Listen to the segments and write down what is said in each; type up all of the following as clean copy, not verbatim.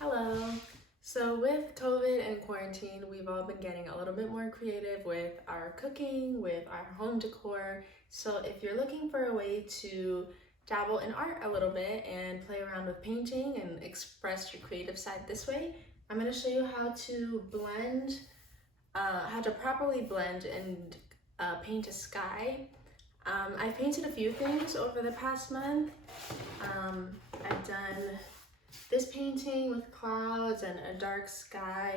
Hello. So with COVID and quarantine, we've all been getting a little bit more creative with our cooking, with our home decor. So if you're looking for a way to dabble in art a little bit and play around with painting and express your creative side this way, I'm going to show you how to how to properly blend and paint a sky. I've painted a few things over the past month. I've done this painting with clouds and a dark sky.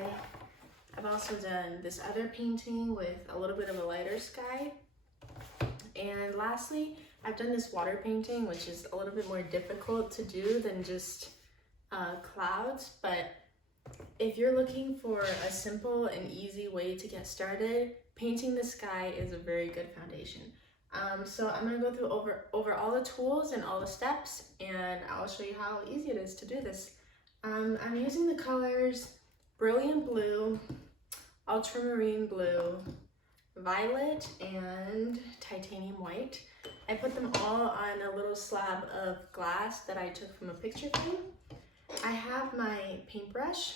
I've also done this other painting with a little bit of a lighter sky. And lastly, I've done this water painting, which is a little bit more difficult to do than just clouds. But if you're looking for a simple and easy way to get started, painting the sky is a very good foundation. So I'm going to go through over all the tools and all the steps, and I'll show you how easy it is to do this. I'm using the colors Brilliant Blue, Ultramarine Blue, Violet, and Titanium White. I put them all on a little slab of glass that I took from a picture frame. I have my paintbrush,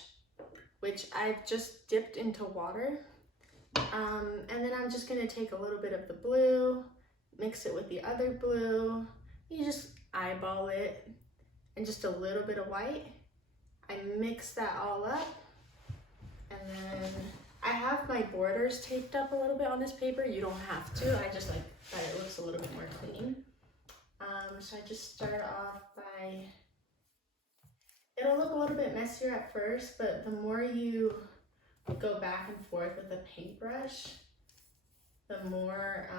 which I've just dipped into water. And then I'm just going to take a little bit of the blue, mix it with the other blue. You just eyeball it, and just a little bit of white. I mix that all up, and then I have my borders taped up a little bit on this paper. You don't have to, I just like that it looks a little bit more clean. So I just start off by, it'll look a little bit messier at first, but the more you go back and forth with the paintbrush, the more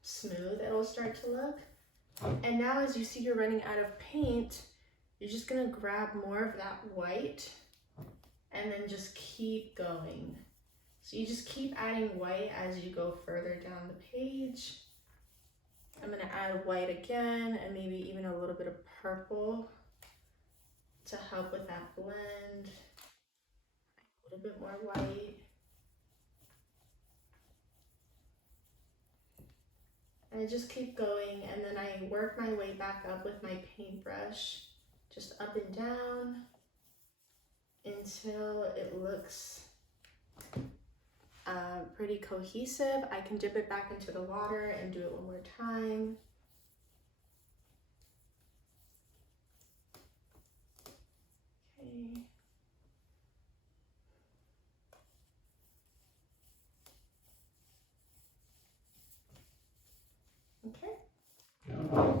smooth it'll start to look. And now as you see you're running out of paint, you're just gonna grab more of that white and then just keep going. So you just keep adding white as you go further down the page. I'm gonna add white again and maybe even a little bit of purple to help with that blend. A little bit more white. And I just keep going, and then I work my way back up with my paintbrush, just up and down until it looks pretty cohesive. I can dip it back into the water and do it one more time. Okay. Okay.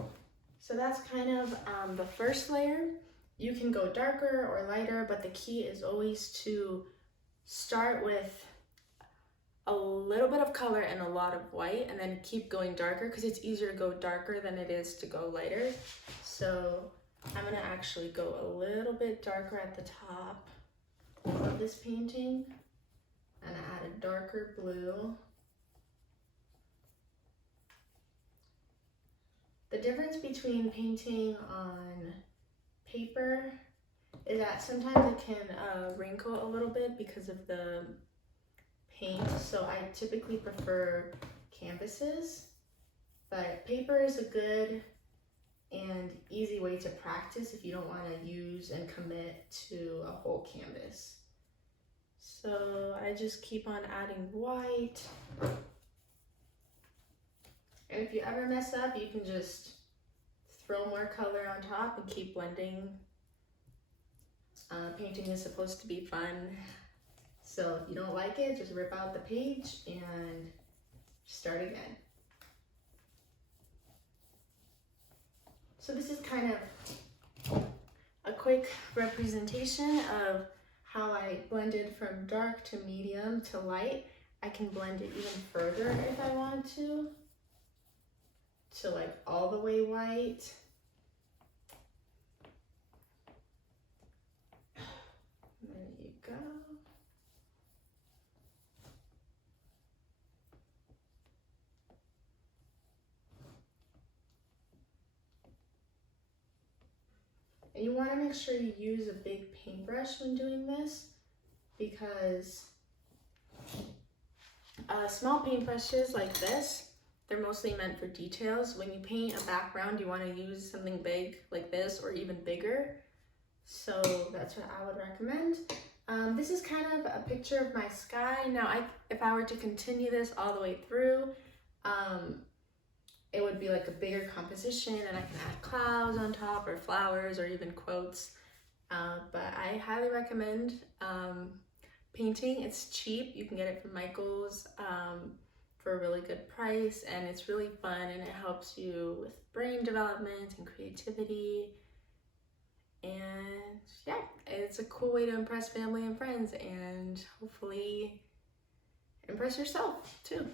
So that's kind of the first layer. You can go darker or lighter, but the key is always to start with a little bit of color and a lot of white, and then keep going darker, because it's easier to go darker than it is to go lighter. So I'm gonna actually go a little bit darker at the top of this painting and add a darker blue. The difference between painting on paper is that sometimes it can wrinkle a little bit because of the paint, so I typically prefer canvases, but paper is a good and easy way to practice if you don't want to use and commit to a whole canvas. So I just keep on adding white. And if you ever mess up, you can just throw more color on top and keep blending. Painting is supposed to be fun. So if you don't like it, just rip out the page and start again. So this is kind of a quick representation of how I blended from dark to medium to light. I can blend it even further if I want to like all the way white. There you go. And you want to make sure you use a big paintbrush when doing this, because small paintbrushes like this, they're mostly meant for details. When you paint a background, you want to use something big like this or even bigger. So that's what I would recommend. This is kind of a picture of my sky. Now, if I were to continue this all the way through, it would be like a bigger composition, and I can add clouds on top or flowers or even quotes. But I highly recommend painting. It's cheap. You can get it from Michael's for a really good price, and it's really fun, and it helps you with brain development and creativity. And yeah, it's a cool way to impress family and friends, and hopefully impress yourself too.